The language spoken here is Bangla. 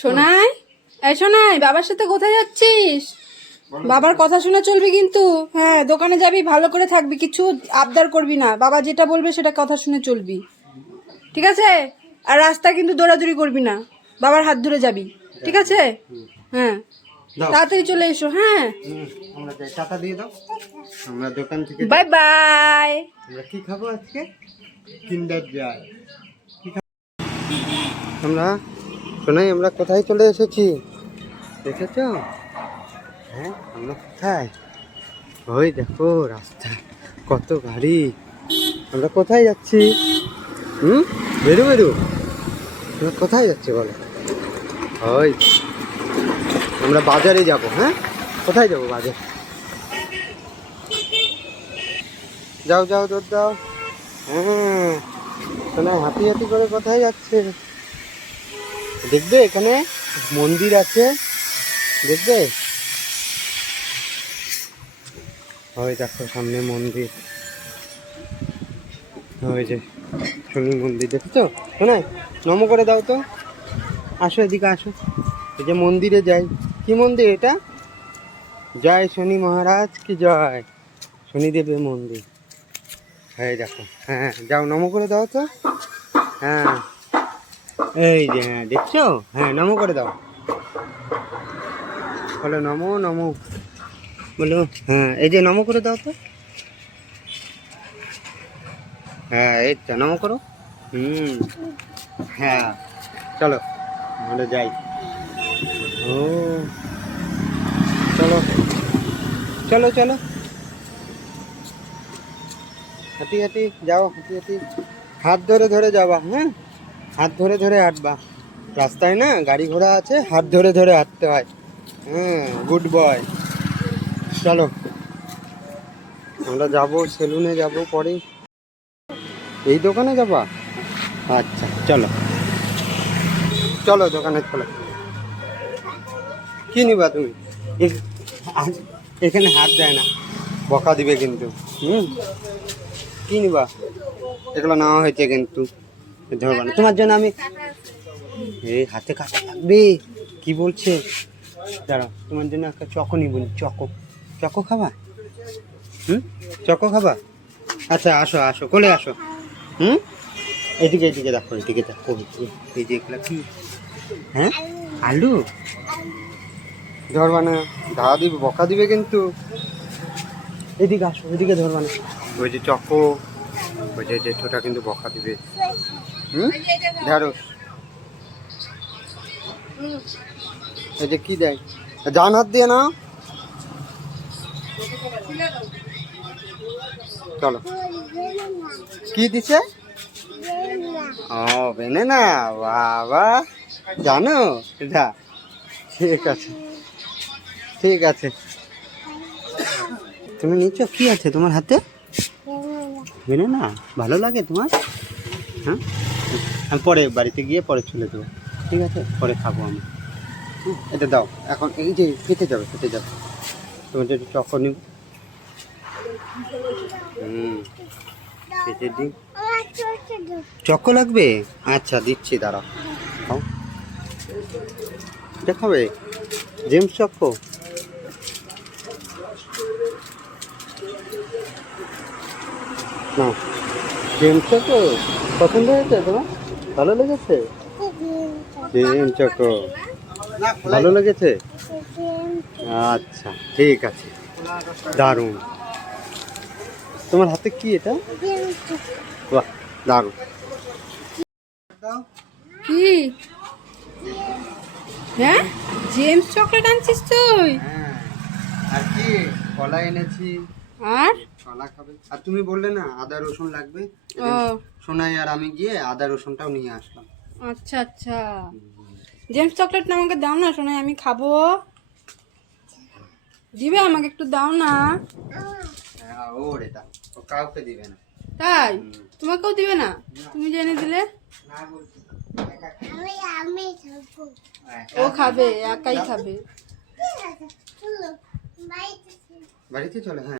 সোনাই, এই সোনাই, বাবার সাথে কোথায় যাচ্ছিস? বাবার কথা শুনে চলবি কিন্তু। হ্যাঁ, দোকানে যাবি, ভালো করে থাকবি, কিছু আবদার করবি না। বাবা যেটা বলবে সেটা কথা শুনে চলবি, ঠিক আছে? আর রাস্তা কিন্তু দৌড়াদৌড়ি করবি না, বাবার হাত ধরে যাবি, ঠিক আছে? হ্যাঁ, তাড়াতাড়ি চলে এসো। হ্যাঁ, আমরা যাই, টাকা দিয়ে দাও। আমরা দোকান থেকে বাই বাই। আমরা কি খাবো আজকে? কিন্ডার জয়। আমরা শোনাই, আমরা কোথায় চলে এসেছি দেখেছ? হ্যাঁ, আমরা কোথায়? ওই দেখো রাস্তা, কত গাড়ি। আমরা কোথায় যাচ্ছি? বেরু বেরু, আমরা কোথায় যাচ্ছি বলো? ওই আমরা বাজারে যাব। হ্যাঁ, কোথায় যাব? বাজার। যাও যাও, দৌড় দাও। হ্যাঁ, শোনাই হাঁটি হাঁটি করে কোথায় যাচ্ছে দেখবে? এখানে মন্দির আছে, দেখবে? ওই দেখো সামনে মন্দির, ওই যে শনি মন্দির, দেখছো? শোনাই নম করে দাও তো। আসো এদিকে আসো, এই যে মন্দিরে যাই। কি মন্দির এটা? জয় শনি মহারাজ কি জয়, শনিদেবের মন্দির। হ্যাঁ দেখো, হ্যাঁ যাও নম করে দাও তো। হ্যাঁ এই যে, হ্যাঁ দেখছো? হ্যাঁ নম করে দাও, বলো নমো নমো, বলো। হ্যাঁ এই যে নম করে দাও তো। হ্যাঁ এই তো নম করো। হ্যাঁ চলো আমরা যাই। ও চলো চলো চলো, হাঁটি হাঁটি যাও, হাঁটি হাঁটি, হাত ধরে ধরে যাবা। হ্যাঁ, হাত ধরে ধরে হাঁটবা, রাস্তায় না গাড়ি ঘোড়া আছে, হাত ধরে ধরে হাঁটতে হয়। হ্যাঁ, গুড বয়। চলো আমরা যাবো সেলুনে, যাবো পরে। এই দোকানে যাবা? আচ্ছা চলো চলো দোকানে চলো। কি নিবা তুমি? এখানে হাত দেয় না, বকা দিবে কিন্তু। কি নিবা? এগুলো নেওয়া হয়েছে কিন্তু ধরবা না তোমার জন্য। আমি এই হাতে কাটা লাগবে, কি বলছে? দাঁড়াও, তোমার জন্য একটা চকো নিব। চকো, চকো খাবা? চকো খাবা? আচ্ছা আসো আসো, কোলে আসো। এদিকে এদিকে দেখো, এদিকে দেখো, এই যে এগুলা কি? হ্যাঁ, আলু। ধরবা না, ধা দিবে, বকা দিবে কিন্তু। এদিকে আসো, এদিকে ধরবা না। ওই যে চকো, ওই যে ছোটা কিন্তু বকা দিবে। ঢেঁড়স, এই যে কি দেয়, ডান হাত দিয়ে না। চলো, কি দিছে? ও বেনানা, বাবা জানো এটা? ঠিক আছে ঠিক আছে। তুমি নিচ্ছ? কি আছে তোমার হাতে? বেনানা ভালো লাগে তোমার? হ্যাঁ, আমি পরে বাড়িতে গিয়ে পরে চলে দেবো, ঠিক আছে? পরে খাবো আমি। এটা দাও এখন, এই যে খেতে যাবে, খেতে যাবে। তোমার যদি চকো নিব। খেতে দিই। চকো লাগবে? আচ্ছা দিচ্ছি, দাঁড়াও। খাও, এটা খাবে? James choco. না, জেমস চকো পছন্দ হয়েছে তোমার? ভালো লেগেছে? জেমস চকো ভালো লেগেছে? আচ্ছা ঠিক আছে, দারুণ। তোমার হাতে কি এটা? বাহ, দারুণ। কি? হ্যাঁ, জেমস চকলেট আনছিস তুই? হ্যাঁ, আর কি কলা এনেছি। আর কলা খাবে? আর তুমি বললে না আদা রসুন লাগবে, ও সোনাই আর আমি গিয়ে আদা রসুনটাও নিয়ে আসলাম। আচ্ছা আচ্ছা, জেমস চকলেট আমাকে দাও না সোনাই, আমি খাবো। দিবে আমাকে একটু, দাও না। হ্যাঁ, ওর এটা ও কাউকে দিবে না। তাই? তোমাকেও দিবে না? তুমি জেনে দিলে। না বলছি, ও খাবে, একাই খাবে। বাড়িতে চলে। হ্যাঁ।